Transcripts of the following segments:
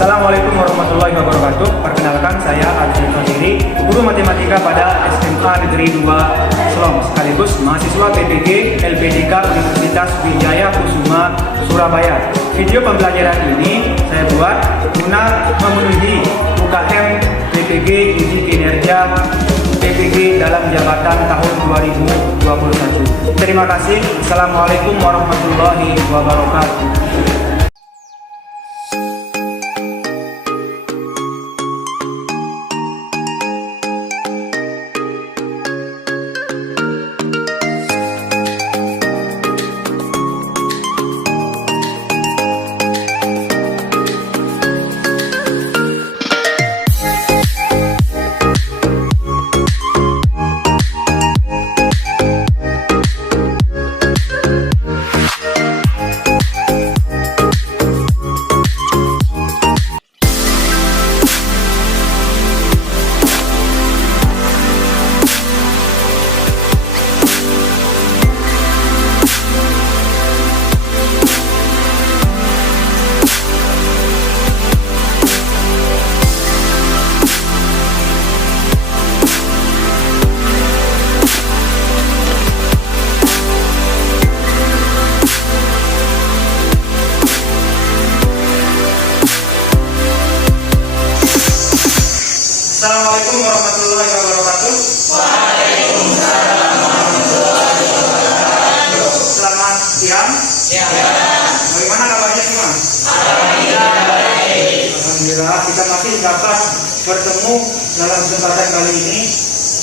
Assalamualaikum warahmatullahi wabarakatuh. Perkenalkan, saya Adil Fadiri, guru matematika pada SMA Negeri 2 Selong, sekaligus mahasiswa PPG LPDK Universitas Wijaya Kusuma, Surabaya. Video pembelajaran ini saya buat guna memenuhi UKM PPG Uji Kinerja PPG dalam jabatan tahun 2021. Terima kasih. Assalamualaikum warahmatullahi wabarakatuh. Assalamualaikum warahmatullahi wabarakatuh. Waalaikumsalam warahmatullahi wabarakatuh. Selamat siang. Ya. Bagaimana kabarnya semua? Alhamdulillah baik. Alhamdulillah, kita masih dapat bertemu dalam kesempatan kali ini.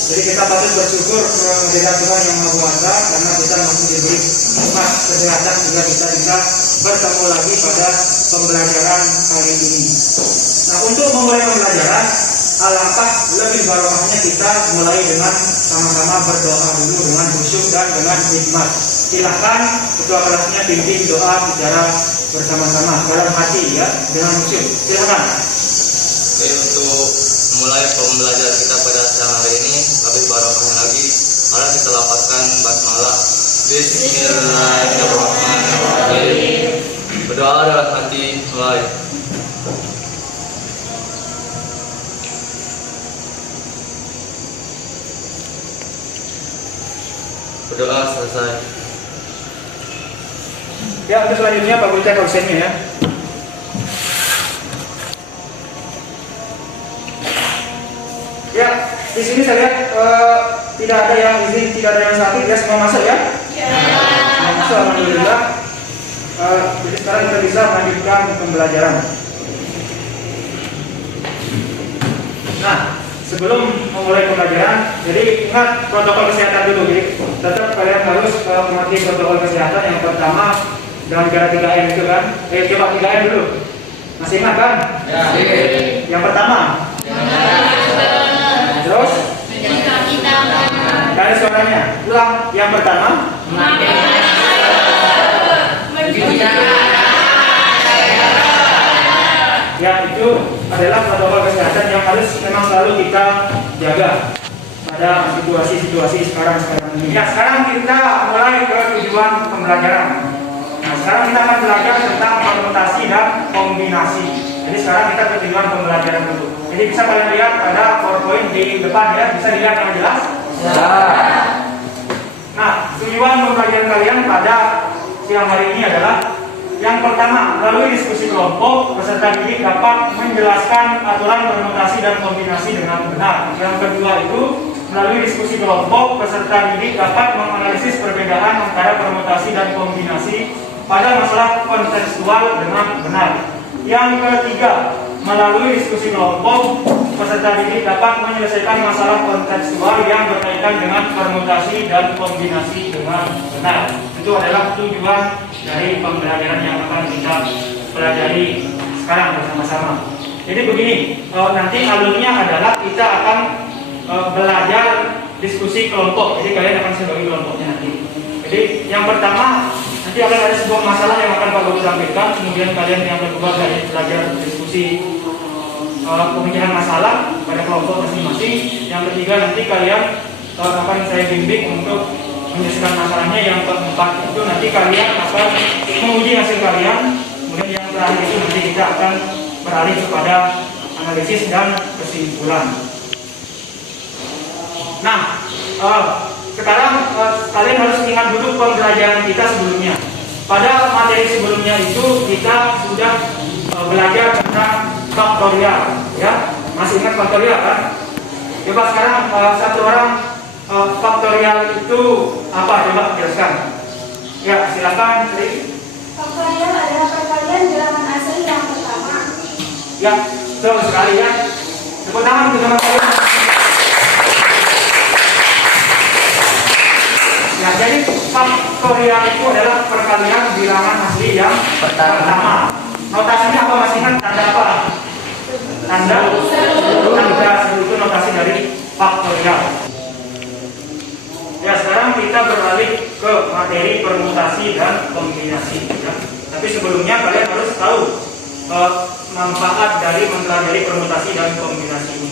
Jadi kita patut bersyukur kepada Tuhan Yang Maha Kuasa karena kita masih diberi nikmat kesehatan sehingga kita bisa bertemu lagi pada pembelajaran kali ini. Nah, untuk memulai pembelajaran, alangkah lebih barokahnya kita mulai dengan sama-sama berdoa dulu dengan khusyuk dan dengan hikmat. Silakan ketua kelasnya pimpin doa secara bersama-sama dalam hati ya, dengan khusyuk. Silakan. Oke, untuk mulai pembelajaran kita pada siang hari ini lebih barokahnya lagi, mari kita lapaskan basmalah. Bismillahirrahmanirrahim. Berdoa dalam hati, mulai. Berdoa selesai. Ya, untuk selanjutnya Pak Guru cek absennya ya. Ya, di sini saya lihat tidak ada yang izin, tidak ada yang sakit, ya semua masuk ya. Semua masuk, alhamdulillah. Jadi sekarang kita bisa melanjutkan pembelajaran. Nah, sebelum memulai pembelajaran, jadi ingat protokol kesehatan dulu. Jadi tetap kalian harus mematuhi protokol kesehatan. Yang pertama dengan cara 3M itu kan. Coba 3M dulu. Masih ingat kan? Ya. Yang pertama. Terus? Dari suaranya. Ulang. Yang pertama. Ya, itu adalah protokol kesehatan yang harus memang selalu kita jaga pada situasi-situasi sekarang ini. Ya, sekarang kita mulai ke tujuan pembelajaran. Nah, sekarang kita akan belajar tentang permutasi dan kombinasi. Jadi sekarang kita ke tujuan pembelajaran dulu. Jadi bisa kalian lihat pada PowerPoint di depan ya, bisa dilihat dengan jelas? Ya. Nah, tujuan pembelajaran kalian pada siang hari ini adalah yang pertama, melalui diskusi kelompok, peserta didik dapat menjelaskan aturan permutasi dan kombinasi dengan benar. Yang kedua itu, melalui diskusi kelompok, peserta didik dapat menganalisis perbedaan antara permutasi dan kombinasi pada masalah kontekstual dengan benar. Yang ketiga, melalui diskusi kelompok, peserta didik dapat menyelesaikan masalah kontekstual yang berkaitan dengan permutasi dan kombinasi dengan benar. Itu adalah tujuan dari pembelajaran yang akan kita pelajari sekarang bersama-sama. Jadi begini, nanti alurnya adalah kita akan belajar diskusi kelompok. Jadi kalian akan sebagai kelompoknya nanti. Jadi yang pertama, nanti akan ada sebuah masalah yang akan Pak Guru sampaikan. Kemudian kalian yang kedua belajar diskusi pemikiran masalah pada kelompok masing-masing. Yang ketiga nanti kalian akan saya bimbing untuk menyelesaikan masalahnya. Yang keempat itu nanti kalian akan menguji hasil kalian. Kemudian yang terakhir itu nanti kita akan beralih kepada analisis dan kesimpulan. Nah, sekarang kalian harus ingat dulu pembelajaran kita sebelumnya. Pada materi sebelumnya itu kita sudah belajar tentang faktorial, ya. Masih ingat faktorial kan? Coba sekarang satu orang faktorial itu apa? Coba jelaskan. Ya, silakan. Faktorial adalah perkalian bilangan asli yang pertama. Ya, betul sekali ya. Tepuk tangan untuk teman-teman. Ya, jadi faktorial itu adalah perkalian bilangan asli yang pertama. Notasinya apa, masih ingat? Tanda apa? Tanda seru itu notasi dari faktorial. Ya, sekarang kita beralih ke materi permutasi dan kombinasi. Ya. Tapi sebelumnya kalian harus tahu manfaat dari mempelajari permutasi dan kombinasi ini.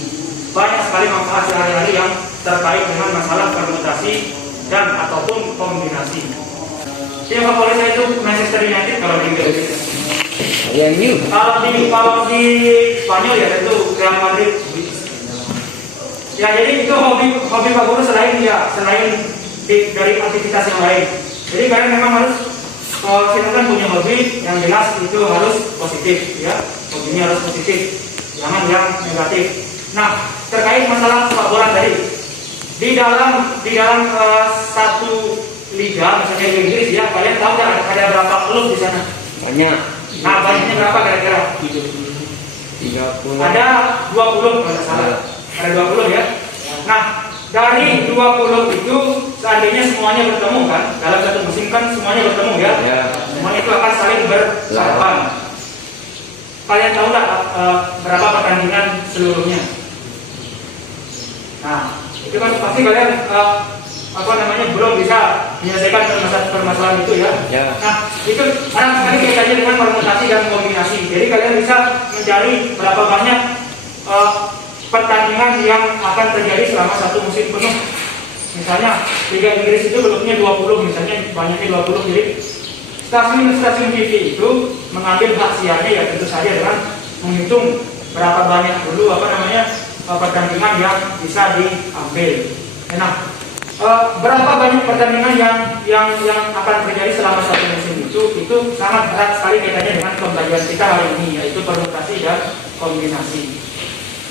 Banyak sekali manfaat sehari-hari yang terkait dengan masalah permutasi dan ataupun kombinasi. Tim favorit saya itu Manchester United kalau di Inggris. Kalau di Spanyol ya itu Real Madrid. Ya, jadi itu hobi Pak Guru selain dari aktivitas yang lain. Jadi kalian memang harus silakan punya hobi yang jelas itu harus positif, ya. Hobinya harus positif, jangan yang negatif. Nah, terkait masalah sepak bola tadi, di dalam satu liga misalnya di Inggris ya, kalian tahu nggak ada berapa klub di sana? Banyak. Nah, banyaknya berapa kira-kira? 30. Ada 20 kalau tidak salah. Ada 20 ya. Nah, dari 20 itu seandainya semuanya bertemu kan, dalam satu musim kan semuanya bertemu ya. Ya. Semuanya itu akan saling berhadapan. Kalian tahu nggak berapa pertandingan seluruhnya? Nah, itu kan pasti kalian belum bisa menyelesaikan permasalahan itu ya. Ya. Nah, itu sekarang sekali kaitannya dengan permutasi dan kombinasi. Jadi kalian bisa mencari berapa banyak pertandingan yang akan terjadi selama satu musim penuh. Misalnya Liga Inggris itu bentuknya 20, misalnya banyaknya 20. Jadi stasiun TV itu mengambil hak siarnya ya tentu saja dengan menghitung berapa banyak dulu pertandingan yang bisa diambil. Nah, berapa banyak pertandingan yang akan terjadi selama satu musim itu sangat erat sekali kaitannya dengan pembelajaran kita hari ini, yaitu permutasi dan kombinasi.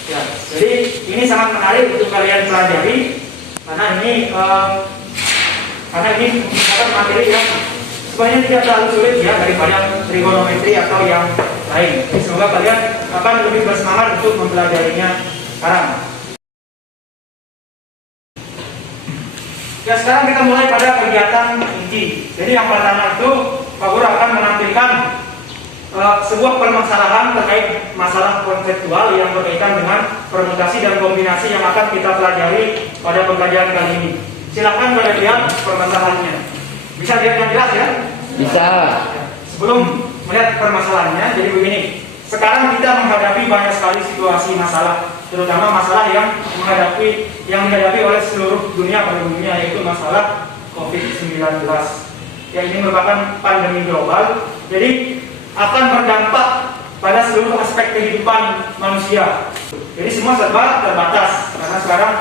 Ya, jadi ini sangat menarik untuk kalian pelajari karena ini merupakan materi yang sebenarnya tidak terlalu sulit ya daripada trigonometri atau yang lain. Jadi, semoga kalian akan lebih bersemangat untuk mempelajarinya sekarang. Ya, sekarang kita mulai pada kegiatan inti. Jadi yang pertama itu Pak Guru akan menampilkan sebuah permasalahan terkait masalah konseptual yang berkaitan dengan permutasi dan kombinasi yang akan kita pelajari pada pembelajaran kali ini. Silakan kalian lihat permasalahannya. Bisa lihat yang jelas ya? Bisa. Sebelum melihat permasalahannya, jadi begini. Sekarang kita menghadapi banyak sekali situasi masalah, terutama masalah yang dihadapi oleh seluruh dunia pada umumnya, yaitu masalah COVID-19. Ya, ini merupakan pandemi global. Jadi akan berdampak pada seluruh aspek kehidupan manusia. Jadi semua serba terbatas karena sekarang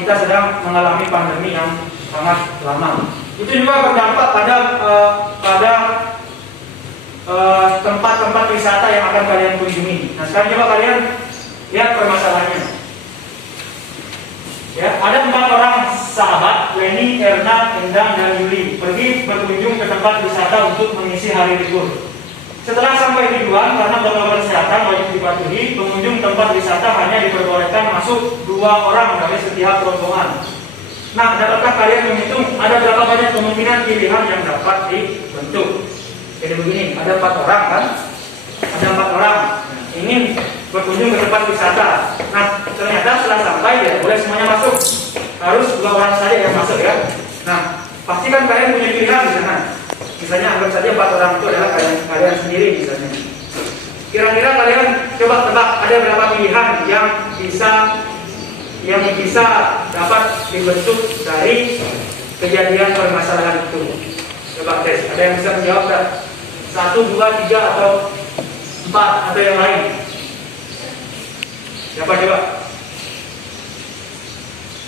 kita sedang mengalami pandemi yang sangat lama. Itu juga berdampak pada tempat-tempat wisata yang akan kalian kunjungi. Nah, sekarang coba kalian lihat permasalahannya. Ya, ada 4 orang sahabat, Leni, Erna, Endang, dan Yuli, pergi berkunjung ke tempat wisata untuk mengisi hari libur. Setelah sampai tujuan, karena protokol kesehatan wajib dipatuhi, pengunjung tempat wisata hanya diperbolehkan masuk 2 orang dari setiap rombongan. Nah, dapatkah kalian menghitung ada berapa banyak kemungkinan pilihan yang dapat dibentuk? Jadi begini, ada 4 orang kan? Ada 4 orang ingin berkunjung ke tempat wisata. Nah, ternyata setelah sampai ya boleh semuanya masuk. Harus 2 orang saja yang masuk ya. Nah, pasti kan kalian punya pilihan di sana. Misalnya anggap saja 4 orang itu adalah kalian sendiri misalnya. Kira-kira kalian coba tebak ada berapa pilihan yang bisa dapat dibentuk dari kejadian permasalahan itu. Coba tes, ada yang bisa menjawab tak? 1, 2, 3 atau 4? 4 atau yang lain? Siapa coba?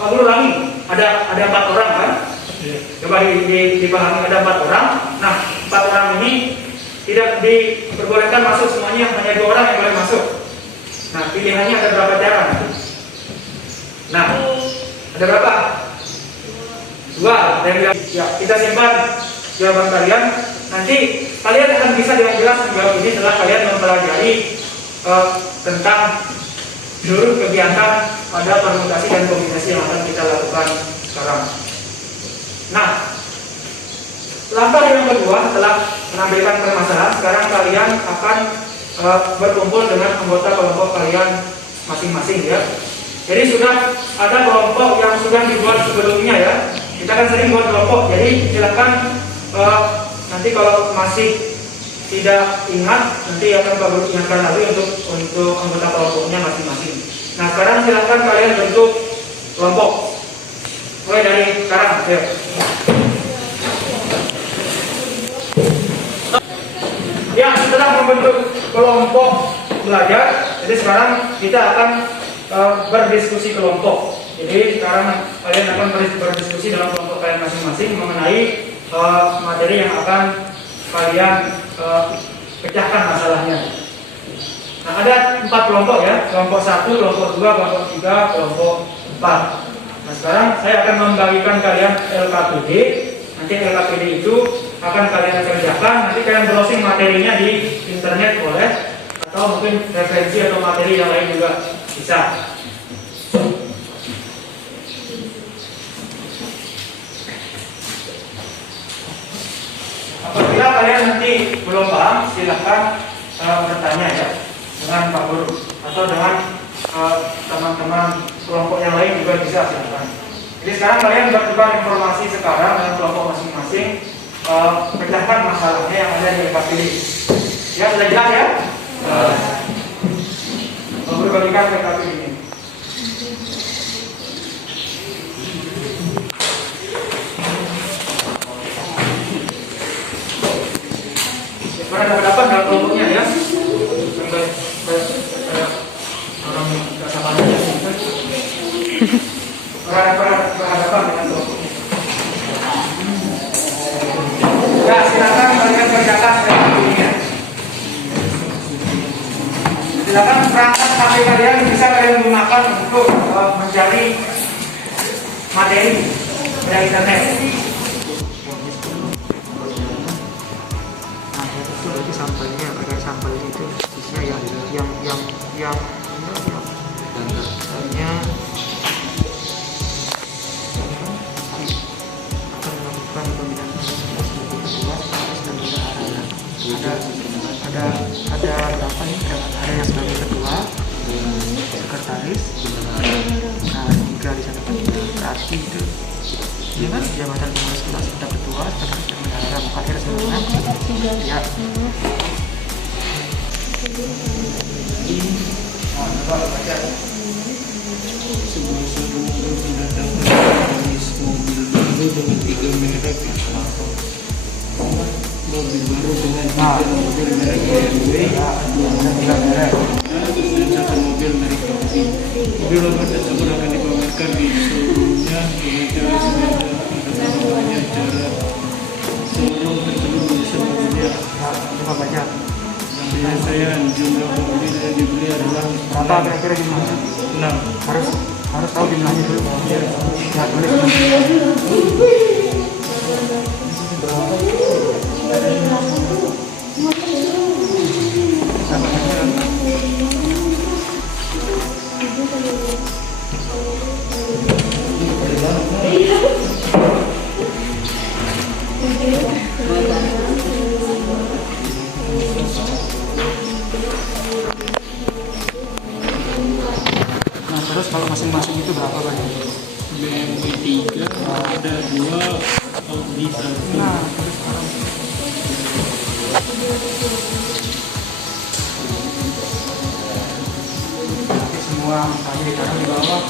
Pak Guru ulangi, ada 4 orang kan? Coba dipahami, ada 4 orang. Nah, 4 orang ini tidak diperbolehkan masuk semuanya, hanya 2 orang yang boleh masuk. Nah, pilihannya ada berapa cara? Nah, ada berapa? 2. Dan ya, kita simpan jawaban kalian. Nanti kalian akan bisa dengan jelas menjawab ini setelah kalian mempelajari tentang seluruh kegiatan pada permutasi dan kombinasi yang akan kita lakukan sekarang. Nah, langkah yang kedua setelah menampilkan permasalahan, sekarang kalian akan berkumpul dengan anggota kelompok kalian masing-masing ya. Jadi sudah ada kelompok yang sudah dibuat sebelumnya ya. Kita kan sering buat kelompok, jadi silakan nanti kalau masih tidak ingat, nanti akan Pak Guru ingatkan lagi untuk anggota kelompoknya masing-masing. Nah, sekarang silakan kalian bentuk kelompok. Mulai dari sekarang ya. Ya, setelah membentuk kelompok belajar, jadi sekarang kita akan berdiskusi kelompok. Jadi sekarang kalian akan berdiskusi dalam kelompok kalian masing-masing mengenai materi yang akan kalian pecahkan masalahnya. Nah, ada 4 kelompok ya, kelompok 1, kelompok 2, kelompok 3, kelompok 4. Nah, sekarang saya akan membagikan kalian LKPD. Nanti LKPD itu akan kalian kerjakan. Nanti kalian browsing materinya di internet boleh, atau mungkin referensi atau materi yang lain juga bisa. Apabila kalian nanti belum paham, silahkan bertanya ya dengan Pak Guru atau dengan teman-teman kelompok yang lain juga bisa, silahkan. Jadi sekarang kalian bertukar informasi sekarang dengan kelompok masing-masing, pecahkan masalahnya yang ada di LKPD. Ya, sudah jelas ya? Pak Guru bagikan LKPD ini. Ada dapat dalam kelompoknya ya, sampai orang nggak sabar aja. Berhadapan dengan kelompoknya. Ya, silakan kalian kerjakan ini. Silakan perangkat HP kalian bisa kalian gunakan untuk mencari materi dari internet. Sampelnya ada sampel itu sisnya yang akan melakukan pembinaan ada berapa nih, ada yang sebagai ketua, sekretaris, nah 3 di sana berarti itu ini kan jabatan pengurus kelas, ada ketua, sekretaris dan bendahara, maka kira sebenarnya ya. Dengan 3 merek, mobil baru dengan 3 mobil merek BMW, satu mobil merek Audi. Mobil lama tersebut akan dipamerkan di showroomnya dengan cara sengaja untuk memperbanyak cara showroom tersebut bisa memperbanyak. Coba baca. Penyelesaian jumlah mobil yang dibeli adalah Berapa kira-kira jumlahnya? 6. Harus tahu jumlahnya dulu. Ya, tulis. Nah, terus kalau masing-masing itu berapa banyak? BMW 3, ada 2, Audi 1. Nah, terus sekarang semua angkanya ditaruh di bawah.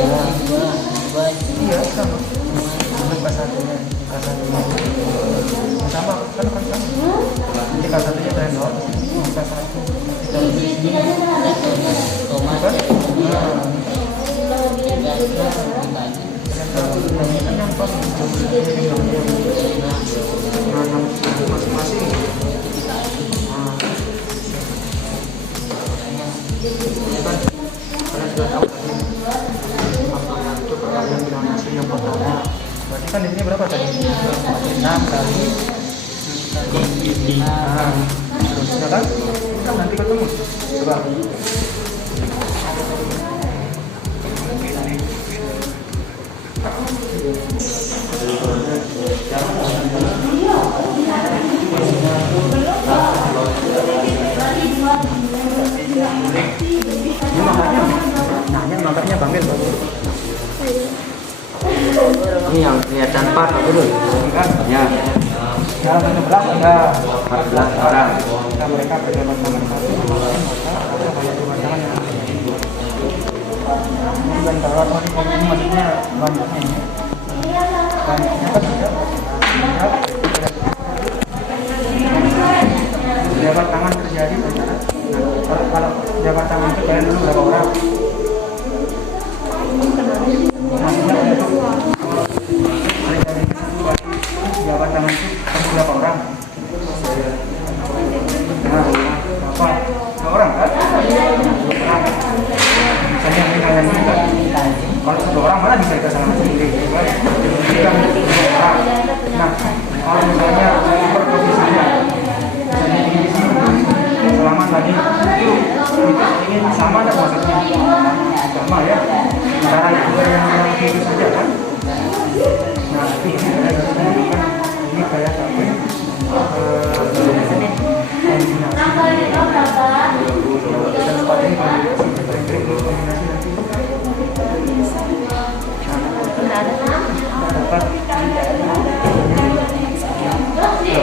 Iya sama. Untuk K1-nya, K1-nya sama kan sama. Jadi K1-nya dari bawah ke sini, K1 kita di sini. Kan? Ini kan yang pas masing-masing. Ini kan kalian sudah tahu tadi faktornya itu kalau yang bilang hasil yang pertama berarti kan ini berapa tadi? 6 kali terusnya kan? Kan nanti ketemu coba ini makanya Bang Mil Ini yang kelihatan 4 apa dulu? kan? Ya, Dalam bentuk berapa ada 14 orang. jika mereka pejabat tangan satu maka ada banyak pemandangan yang dan kalau ini maksudnya banyaknya ini banyaknya kan ada jabat tangan terjadi saudara. Nah, kalau jabat tangan itu kalian dulu berapa orang? Maksudnya untuk terjadi jabat tangan itu kamu berapa orang? Nah, berapa? 2 orang kan? 2 orang. Misalnya ini kalian juga. Kalau 1 orang mana bisa kita sama sendiri? Jadi kan 2 orang. Nah, kalau misalnya per posisinya, misalnya ini di sini, selama tadi itu ingin sama ada maksudnya? Sama ya. Cara juga yang itu saja kan? Nah, ini kayak sampai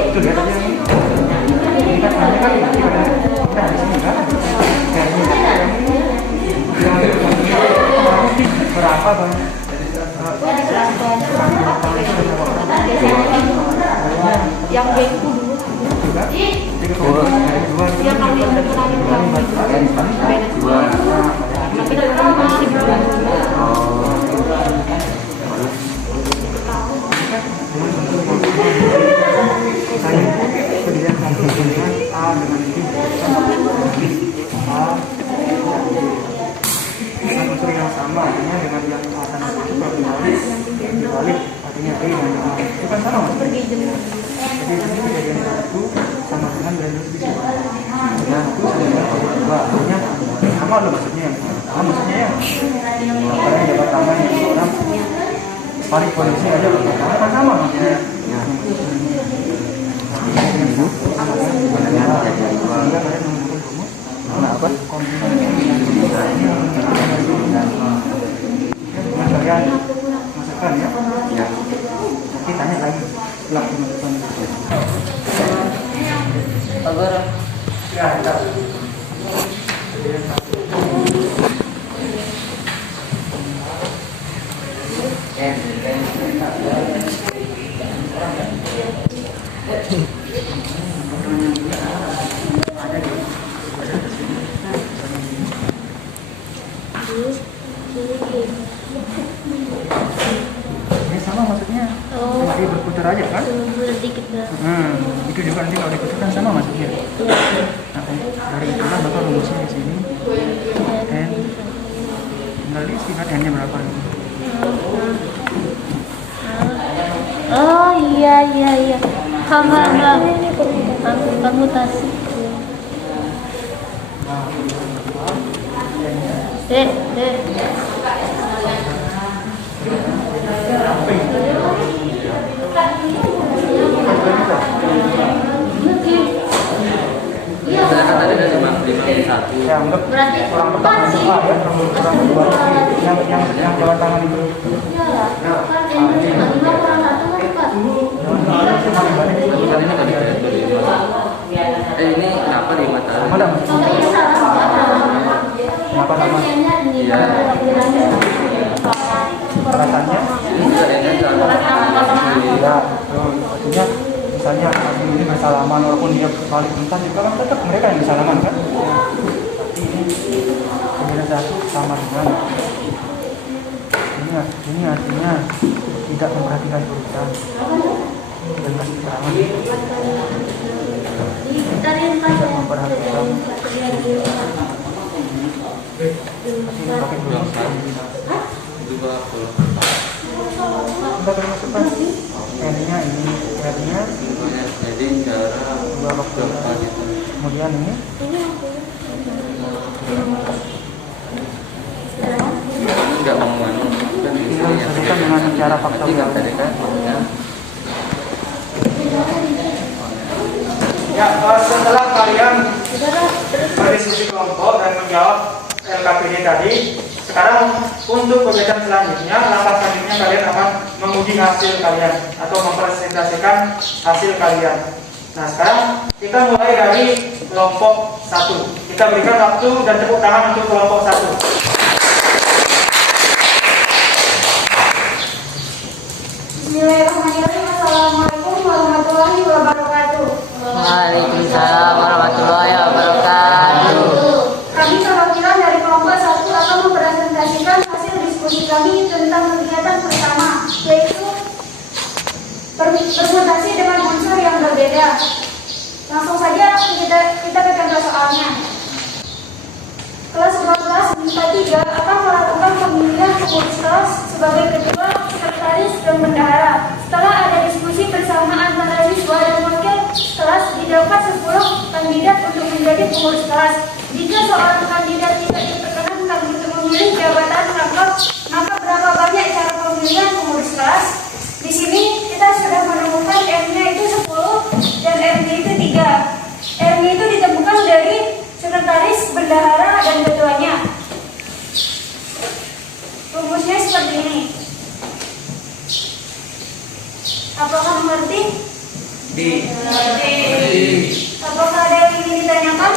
itu dia tadi ini kan kita di sini kan berapa bang? Yang bengku dulu. Yang kami unsur yang sama artinya dengan yang akan dibalik artinya B dan A itu kan sama mas. Jadi ini kejadian 1 sama dengan gradus di sini. Nah itu sama dengan 2 artinya sama loh maksudnya. Sama maksudnya ya. Karena jabat tangan yang orang balik polisi aja kan sama maksudnya. Kenapa? Kalian masukkan ya? Ya. Nanti tanya lagi setelah dimasukkan. Agar Ya, kita. Ini sama maksudnya. Cuma dia berputar aja kan? Sedikit Itu juga nanti kalau diputar kan sama maksudnya. Nah, dari itulah bakal rumusnya di sini. N tinggal diisi kan N-nya berapa nih? Oh iya. Paham. Permutasi. Dek. tadi ada 551. Ya, anggap orang pertama itu A ya, orang kedua yang jabat tangan itu. Ini kenapa di mata? Sama dah. Kenapa sama? Iya. Alasannya? Ya, betul. Artinya misalnya ini bersalaman walaupun dia balik bentar juga kan tetap mereka yang bersalaman kan? Berarti ini pembeda satu sama dengan ini artinya tidak memperhatikan urusan dan masih keterangan tidak memperhatikan ini pakai dulu juga pulang kita akan masukkan R-nya ini R-nya jadi cara dua waktu kemudian ini nggak mau anu kan tinggal diselesaikan dengan cara faktorial. tadi kan Ya, setelah kalian berdiskusi kelompok dan menjawab LKPD tadi, sekarang untuk kegiatan selanjutnya, langkah selanjutnya kalian akan menguji hasil kalian atau mempresentasikan hasil kalian. Nah, sekarang kita mulai dari kelompok 1. Kita berikan waktu dan tepuk tangan untuk kelompok 1. Bismillahirrahmanirrahim. Assalamualaikum warahmatullahi wabarakatuh. Waalaikumsalam warahmatullahi wabarakatuh. Kami perwakilan dari kelompok 1 akan mempresentasikan hasil diskusi kami tentang kegiatan pertama, yaitu permutasi dengan unsur yang berbeda. Langsung saja kita ke contoh soalnya. Kelas 14 MIPA 3 akan melakukan pemilihan pengurus kelas sebagai ketua, sekretaris, dan bendahara. Setelah ada diskusi bersama antara siswa dan wakil kelas, didapat 10 kandidat untuk menjadi pengurus kelas. Jika seorang kandidat tidak diperkenankan untuk memilih jabatan rangkap, maka berapa banyak cara pemilihan pengurus kelas? Di sini kita sudah menemukan R-nya itu 10 dan R-nya itu 3. R-nya itu ditemukan dari sekretaris, bendahara, dan ketuanya. Rumusnya seperti ini. Apakah mengerti? Apakah ada yang ingin ditanyakan?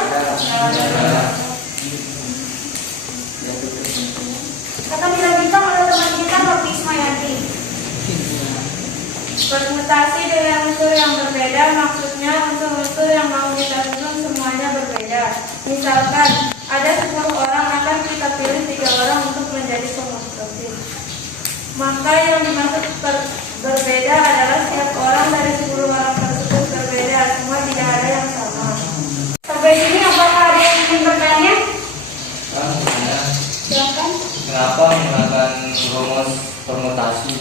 Akan dilanjutkan oleh teman kita, Robi Ismayanti. Permutasi dengan unsur yang berbeda, maksudnya unsur-unsur yang mau kita susun semuanya berbeda. Misalkan, ada 10 orang akan kita pilih 3 orang untuk menjadi pemutasi. Maka yang dimaksud berbeda adalah setiap orang dari 10 orang tersebut berbeda, semua tidak ada yang sama. Sampai sini apakah ada yang ingin bertanya? Silakan. kenapa menggunakan rumus permutasi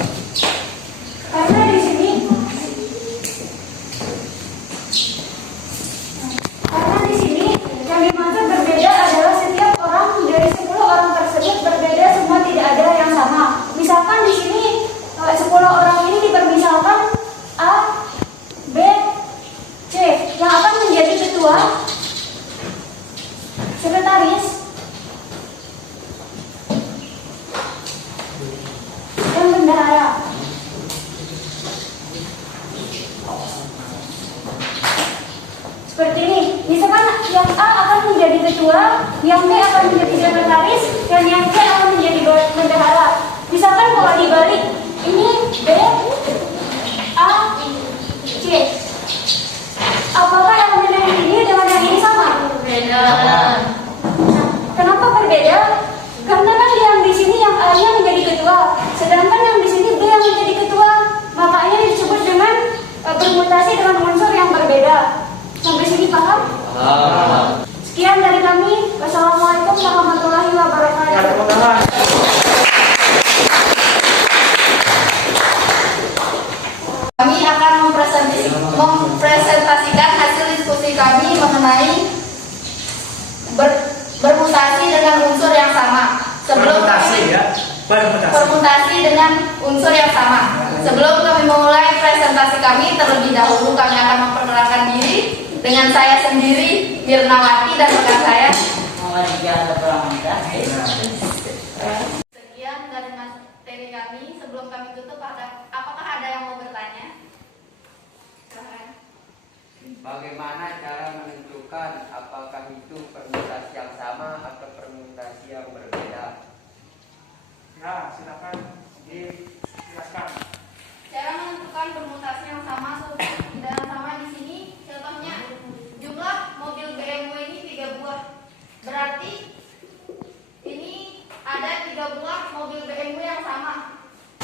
Karena di sini yang dimaksud berbeda adalah setiap orang dari 10 orang tersebut berbeda, semua tidak ada yang sama. Misalkan di sini 10 orang ini dipermisalkan A, B, C. Yang akan menjadi ketua, sekretaris, dan bendahara. Seperti ini, misalkan yang A akan menjadi ketua, yang B akan menjadi sekretaris, dan yang C akan menjadi bendahara. Misalkan kalau dibalik, ini B, A, C. Apakah elemen yang ini dengan yang ini sama? Beda. Kenapa berbeda? Karena kan yang di sini yang A-nya menjadi ketua, sedangkan yang di sini B yang menjadi ketua. Makanya disebut dengan bermutasi dengan unsur yang berbeda. Sampai sini paham? Sekian dari kami. Wassalamualaikum warahmatullahi wabarakatuh. Ya, tepuk tangan. Kami akan mempresentasikan hasil diskusi kami mengenai bermutasi dengan unsur yang sama. Bermutasi dengan unsur yang sama. Sebelum kami memulai presentasi kami, terlebih dahulu kami akan memperkenalkan diri dengan saya sendiri, Mirnawati, dan rekan saya. Sekian dari materi kami. Sebelum kami tutup, apakah ada yang mau bertanya? Bagaimana cara menentukan apakah itu permutasi yang sama atau permutasi yang berbeda? Ya, silakan di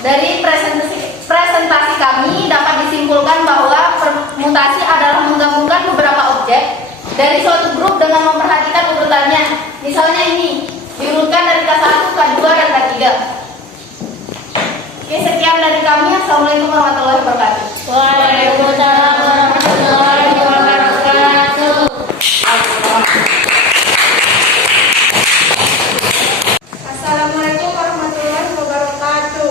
Dari presentasi kami dapat disimpulkan bahwa permutasi adalah menggabungkan beberapa objek dari suatu grup dengan memperhatikan urutannya. Misalnya ini, diurutkan dari K1, K2, dan K3. Oke, sekian dari kami. Assalamualaikum warahmatullahi wabarakatuh. Waalaikumsalam warahmatullahi wabarakatuh. Assalamualaikum warahmatullahi wabarakatuh.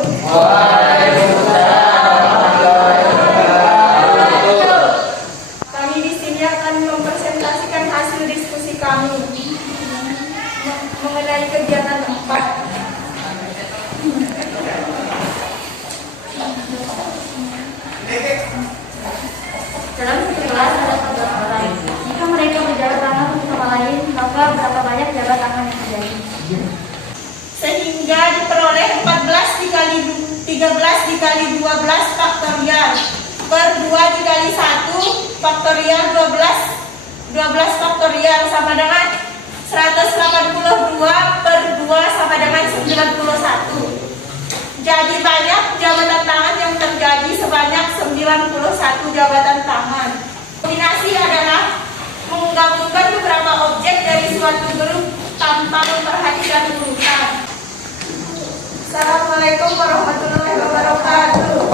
Kami di sini akan mempresentasikan hasil diskusi kami mengenai kegiatan 4. Dalam satu kelas ada 14 orang. Jika mereka berjabat tangan satu sama lain, maka berapa banyak jabat tangan yang terjadi? Sehingga diperoleh 14 dikali 13 dikali 12 faktorial per 2 dikali 1 faktorial 12 faktorial sama dengan 182 per 2 sama dengan 91. Jadi banyak jabatan tangan yang terjadi sebanyak 91 jabatan tangan. Kombinasi adalah menggabungkan beberapa objek dari suatu grup tanpa memperhatikan urutan. Assalamualaikum warahmatullahi wabarakatuh.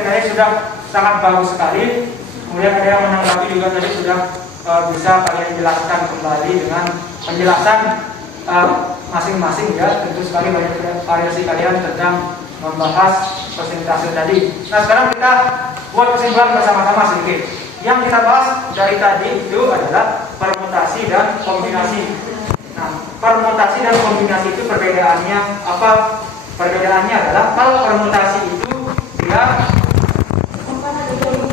Saya sudah sangat bagus sekali. Kemudian ada yang menanggapi juga tadi sudah bisa kalian jelaskan kembali dengan penjelasan masing-masing ya. Tentu sekali banyak variasi kalian tentang membahas persentase tadi. Nah, sekarang kita buat kesimpulan bersama-sama sedikit. Yang kita bahas dari tadi itu adalah permutasi dan kombinasi. Nah, permutasi dan kombinasi itu perbedaannya apa? Perbedaannya adalah kalau permutasi itu dia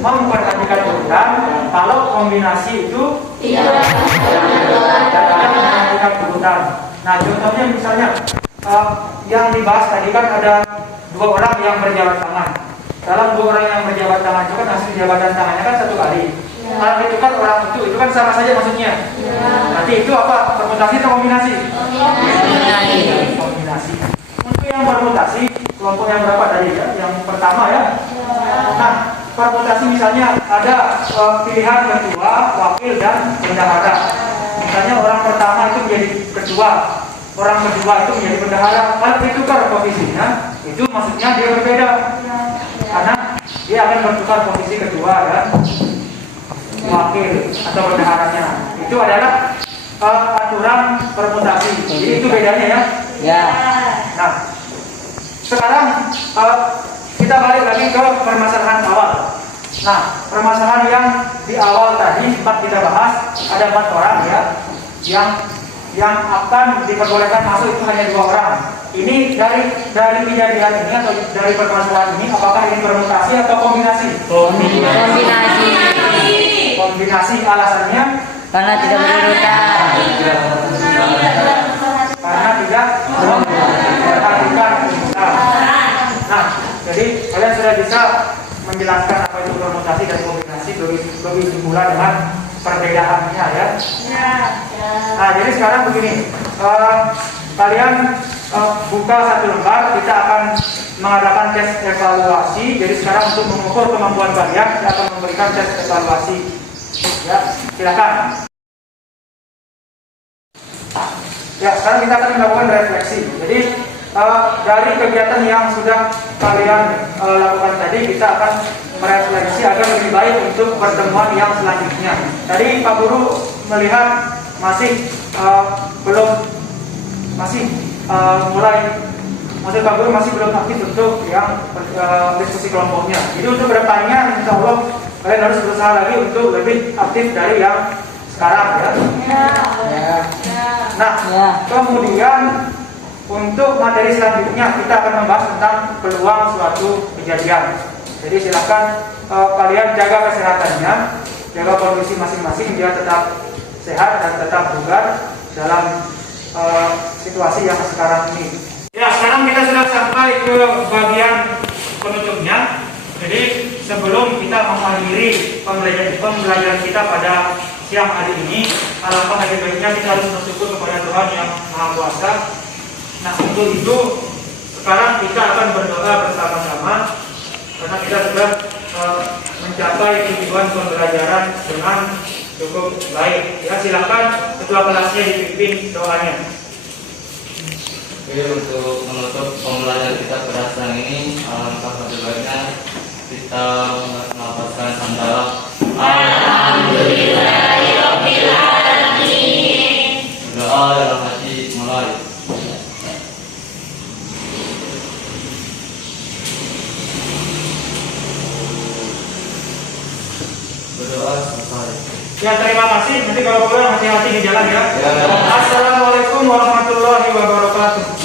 memperhatikan urutan, kalau kombinasi itu tidak memperhatikan urutan. Nah, contohnya misalnya yang dibahas tadi kan ada 2 orang yang berjabat tangan. Dalam 2 orang yang berjabat tangan itu kan hasil jabatan tangannya kan 1 kali. Kalau itu kan orang itu kan sama saja maksudnya. Nanti itu apa? Permutasi atau kombinasi? Kombinasi. Untuk yang permutasi kelompok yang berapa tadi ya? Yang pertama ya. Nah, permutasi misalnya ada pilihan ketua, wakil, dan bendahara. Misalnya orang pertama itu menjadi ketua, orang kedua itu menjadi bendahara. Kalau ditukar posisinya, itu maksudnya dia berbeda. Karena dia akan bertukar posisi ketua dan wakil atau bendaharanya. Itu adalah aturan permutasi. Jadi itu bedanya ya. Ya. Nah, sekarang kita balik lagi ke permasalahan awal. Nah, permasalahan yang di awal tadi sempat kita bahas, ada 4 orang ya yang akan diperbolehkan masuk itu hanya 2 orang. Ini dari kejadian ini atau dari permasalahan ini, apakah ini permutasi atau kombinasi? Kombinasi. Kombinasi alasannya Karena tidak berurutan. karena tidak memperhatikan urutan. Nah, jadi kalian sudah bisa menjelaskan apa itu permutasi dan kombinasi lebih semula dengan perbedaannya ya. Nah, jadi sekarang begini, kalian buka 1 lembar, kita akan mengadakan tes evaluasi. Jadi sekarang untuk mengukur kemampuan kalian, kita akan memberikan tes evaluasi. Ya, silakan. Ya, sekarang kita akan melakukan refleksi. Jadi dari kegiatan yang sudah kalian lakukan tadi, kita akan merefleksi agar lebih baik untuk pertemuan yang selanjutnya. Tadi Pak Guru melihat masih maksud Pak Guru masih belum aktif untuk yang diskusi kelompoknya. Jadi untuk kedepannya, insya Allah kalian harus berusaha lagi untuk lebih aktif dari yang sekarang ya. Nah, kemudian untuk materi selanjutnya kita akan membahas tentang peluang suatu kejadian. Jadi silakan kalian jaga kesehatannya, jaga kondisi masing-masing biar tetap sehat dan tetap bugar dalam situasi yang sekarang ini. Ya, sekarang kita sudah sampai ke bagian penutupnya. Jadi sebelum kita mengakhiri pembelajaran kita pada siang hari ini, alangkah lebih baiknya kita harus bersyukur kepada Tuhan yang Maha Kuasa. Nah, untuk itu sekarang kita akan berdoa bersama-sama karena kita sudah mencapai tujuan pembelajaran dengan cukup baik. Ya, silakan ketua kelasnya dipimpin doanya. Oke, untuk menutup pembelajaran kita pada siang ini, alangkah lebih baiknya kita melafazkan hamdalah. Alhamdulillahirabbil alamin. Doa dalam hati mulai. Berdoa selesai. Ya, terima kasih. Nanti kalau pulang hati-hati di jalan ya. Ya. Assalamualaikum warahmatullahi wabarakatuh.